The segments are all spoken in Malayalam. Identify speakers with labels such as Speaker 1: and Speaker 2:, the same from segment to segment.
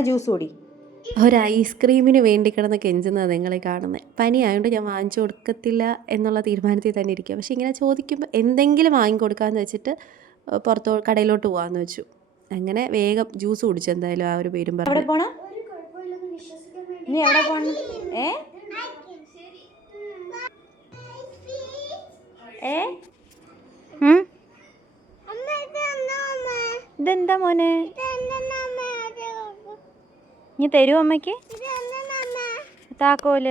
Speaker 1: ജ്യൂസ് കൂടി. ഒരു ഐസ്ക്രീമിന് വേണ്ടി കിടന്ന് കെഞ്ചുന്നത് നിങ്ങളെ കാണുന്നത് പനി ആയതുകൊണ്ട് ഞാൻ വാങ്ങിച്ചു കൊടുക്കത്തില്ല എന്നുള്ള തീരുമാനത്തിൽ തന്നെ ഇരിക്കുക പക്ഷേ ഇങ്ങനെ ചോദിക്കുമ്പോൾ എന്തെങ്കിലും വാങ്ങിക്കൊടുക്കാമെന്ന് വെച്ചിട്ട് പുറത്തോ കടയിലോട്ട് പോകാമെന്ന് വെച്ചു. അങ്ങനെ വേഗം ജ്യൂസ് കുടിച്ചു എന്തായാലും ആ ഒരു പേരും
Speaker 2: എവിടെ
Speaker 1: പറഞ്ഞു.
Speaker 2: പോണ? നീ എവിടെ പോണ? ഏ? ഏ? ഉം? ഇതെന്താ മോനെ? നീ തരൂ അമ്മയ്ക്ക്? താക്കോൽ.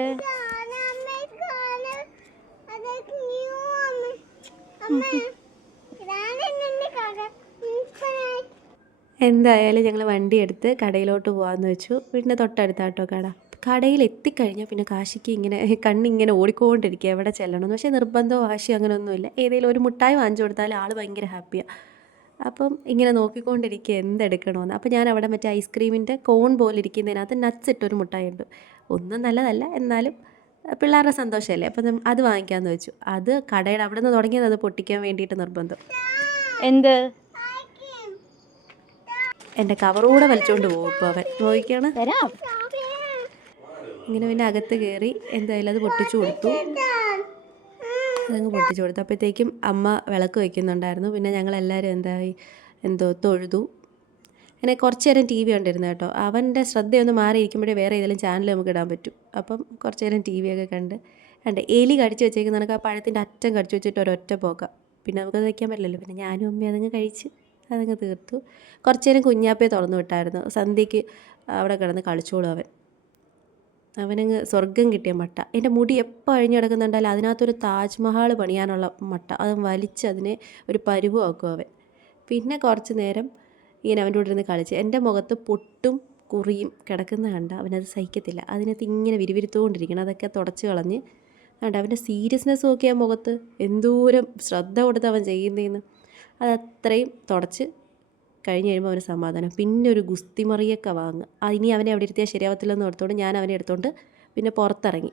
Speaker 1: എന്തായാലും ഞങ്ങൾ വണ്ടി എടുത്ത് കടയിലോട്ട് പോകാമെന്ന് വെച്ചു. വീടിന്റെ തൊട്ടടുത്താട്ടോ കട. കടയിൽ എത്തിക്കഴിഞ്ഞാൽ പിന്നെ കാശിക്ക് ഇങ്ങനെ കണ്ണിങ്ങനെ ഓടിക്കൊണ്ടിരിക്കുക. എവിടെ ചെല്ലണമെന്ന് പക്ഷേ നിർബന്ധമോ വാശിയോ അങ്ങനെയൊന്നുമില്ല. ഏതെങ്കിലും ഒരു മുട്ടായി വാങ്ങിച്ചു കൊടുത്താൽ ആൾ ഭയങ്കര ഹാപ്പിയാണ് അപ്പം ഇങ്ങനെ നോക്കിക്കൊണ്ടിരിക്കുക എന്തെടുക്കണമെന്ന്. അപ്പോൾ ഞാൻ അവിടെ മറ്റേ ഐസ്ക്രീമിന്റെ കോൺ പോലെ ഇരിക്കുന്നതിനകത്ത് നട്ട്സ് ഇട്ടൊരു മുട്ടായി ഉണ്ട് ഒന്നും നല്ലതല്ല എന്നാലും പിള്ളേരുടെ സന്തോഷമല്ലേ? അപ്പം അത് വാങ്ങിക്കാമെന്ന് വെച്ചു. അത് കടയുടെ അവിടെ നിന്ന് തുടങ്ങിയത് അത് പൊട്ടിക്കാൻ വേണ്ടിയിട്ട് നിർബന്ധം.
Speaker 2: എന്ത്?
Speaker 1: എന്റെ കവറൂടെ വലിച്ചുകൊണ്ട് പോകും ഇപ്പോൾ അവൻ. നോക്കിയാണ് ഇങ്ങനെ പിന്നെ അകത്ത് കയറി എന്തായാലും അത് പൊട്ടിച്ചു കൊടുത്തു. അതങ്ങ് പൊട്ടിച്ചു കൊടുത്തു. അപ്പോഴത്തേക്കും അമ്മ വിളക്ക് വയ്ക്കുന്നുണ്ടായിരുന്നു. പിന്നെ ഞങ്ങൾ ഞങ്ങളെല്ലാവരും എന്തായി? എന്തോ തൊഴുതു. അങ്ങനെ കുറച്ച് നേരം ടി വി കണ്ടിരുന്നു കേട്ടോ. അവന്റെ ശ്രദ്ധയൊന്നും മാറിയിരിക്കുമ്പോഴേ വേറെ ഏതെങ്കിലും ചാനൽ നമുക്ക് ഇടാൻ പറ്റും. അപ്പം കുറച്ച് നേരം ടി വി ഒക്കെ കണ്ട്. കണ്ട്. എലി കടിച്ചു വെച്ചേക്കുന്ന കണക്ക് ആ പഴത്തിന്റെ അറ്റം കടിച്ചു വെച്ചിട്ട് ഒരൊറ്റ പോക്കാം. പിന്നെ നമുക്കത് വയ്ക്കാൻ പറ്റില്ലല്ലോ. പിന്നെ ഞാനും അമ്മയും അതങ്ങ് കഴിച്ച് അതങ്ങ് തീർത്തു. കുറച്ച് നേരം കുഞ്ഞാപ്പയെ തുറന്നു വിട്ടായിരുന്നു. സന്ധ്യയ്ക്ക് അവിടെ കിടന്ന് കളിച്ചോളൂ അവൻ. അവനങ്ങ് സ്വർഗം കിട്ടിയ മട്ട. എന്റെ മുടി എപ്പോൾ അഴിഞ്ഞു കിടക്കുന്നുണ്ടാലും അതിനകത്തൊരു താജ്മഹൽ പണിയാനുള്ള മട്ട. അത് വലിച്ച് അതിനെ ഒരു പരുവമാക്കും അവൻ. പിന്നെ കുറച്ച് നേരം ഇങ്ങനെ അവന്റെ കൂടെ ഇരുന്ന് കളിച്ച്. എന്റെ മുഖത്ത് പൊട്ടും കുറിയും കിടക്കുന്ന കണ്ട അവനത് സഹിക്കത്തില്ല. അതിനകത്ത് ഇങ്ങനെ വിരിവിരുത്തുകൊണ്ടിരിക്കണം അതൊക്കെ തുടച്ച് കളഞ്ഞ് കണ്ട അവന്റെ സീരിയസ്നെസ് നോക്കി ആ മുഖത്ത് എന്തോരം ശ്രദ്ധ കൊടുത്ത് അവൻ ചെയ്യുന്നതെന്ന് അതത്രയും തുടച്ച് കഴിഞ്ഞ് കഴിയുമ്പോൾ അവന് സമാധാനം. പിന്നെ ഒരു ഗുസ്തിമറിയൊക്കെ വാങ്ങുക ഇനി അവനെ അവിടെ ഇരുത്തിയാൽ ശരിയാവത്തില്ലെന്ന് ഓർത്തോണ്ട് ഞാൻ അവനെ എടുത്തോണ്ട് പിന്നെ പുറത്തിറങ്ങി.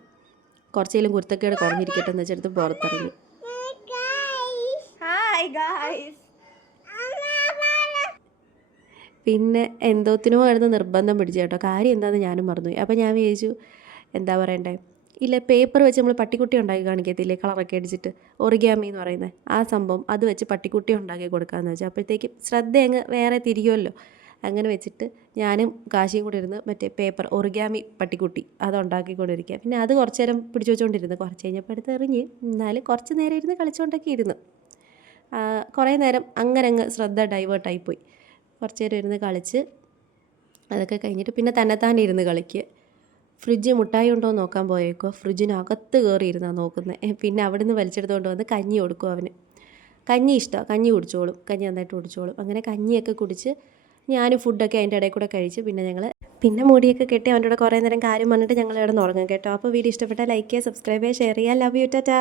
Speaker 1: കുറച്ചേലും കുരുത്തക്കേട് കുറഞ്ഞിരിക്കട്ടെ എന്ന് വെച്ചെടുത്ത് പുറത്തിറങ്ങി. പിന്നെ എന്തോത്തിനോ ആയിരുന്നു നിർബന്ധം പിടിച്ചു കേട്ടോ. കാര്യം എന്താണെന്ന് ഞാനും മറന്നുപോയി. അപ്പോൾ ഞാൻ വിചാരിച്ചു എന്താ പറയണ്ടേ? ഇല്ല പേപ്പർ വെച്ച് നമ്മൾ പട്ടിക്കുട്ടി ഉണ്ടാക്കി കാണിക്കത്തില്ലേ? കളറൊക്കെ അടിച്ചിട്ട്. ഒറിഗാമി എന്ന് പറയുന്നത് ആ സംഭവം അത് വെച്ച് പട്ടിക്കുട്ടി ഉണ്ടാക്കി കൊടുക്കാമെന്ന് വെച്ചാൽ അപ്പോഴത്തേക്കും ശ്രദ്ധ അങ്ങ് വേറെ തിരിയുമല്ലോ. അങ്ങനെ വെച്ചിട്ട് ഞാനും കാശിയും കൂടി ഇരുന്ന് മറ്റേ പേപ്പർ ഒറിഗാമി പട്ടിക്കുട്ടി അത് ഉണ്ടാക്കിക്കൊണ്ടിരിക്കുക പിന്നെ അത് കുറച്ച് നേരം പിടിച്ചു വെച്ചുകൊണ്ടിരുന്നു കുറച്ച് കഴിഞ്ഞപ്പോൾ എടുത്ത് എറിഞ്ഞ് എന്നാലും കുറച്ച് നേരം ഇരുന്ന് കളിച്ചുകൊണ്ടൊക്കെ ഇരുന്നു. കുറേ നേരം അങ്ങനെ അങ്ങ് ശ്രദ്ധ ഡൈവേർട്ടായിപ്പോയി കുറച്ച് നേരം ഇരുന്ന് കളിച്ച് അതൊക്കെ കഴിഞ്ഞിട്ട് പിന്നെ തന്നെത്താൻ ഇരുന്ന് കളിക്കുക. ഫ്രിഡ്ജ് മുട്ടായി ഉണ്ടോ എന്ന് നോക്കാൻ പോയേക്കോ ഫ്രിഡ്ജിനകത്ത് കയറിയിരുന്നാണ് നോക്കുന്നത് പിന്നെ അവിടെ നിന്ന് വലിച്ചെടുത്തുകൊണ്ട് വന്ന് കഞ്ഞി കൊടുക്കും അവന്. കഞ്ഞി ഇഷ്ടമാണ് കഞ്ഞി കുടിച്ചോളും. കഞ്ഞി നന്നായിട്ട് കുടിച്ചോളും. അങ്ങനെ കഞ്ഞിയൊക്കെ കുടിച്ച് ഞാനും ഫുഡൊക്കെ അതിന്റെ ഇടയിൽ കൂടെ കഴിച്ച് പിന്നെ ഞങ്ങൾ പിന്നെ മുടിയൊക്കെ കെട്ടി അവന്റെ കൂടെ കുറേ നേരം കാര്യം പറഞ്ഞിട്ട് ഞങ്ങൾ ഇവിടെ നിന്ന് ഉറങ്ങും കേട്ടോ. അപ്പോൾ വീഡിയോ ഇഷ്ടപ്പെട്ടാൽ ലൈക്ക് ചെയ്യുക സബ്സ്ക്രൈബ് ചെയ്യുക ഷെയർ ചെയ്യുക. Love you tata.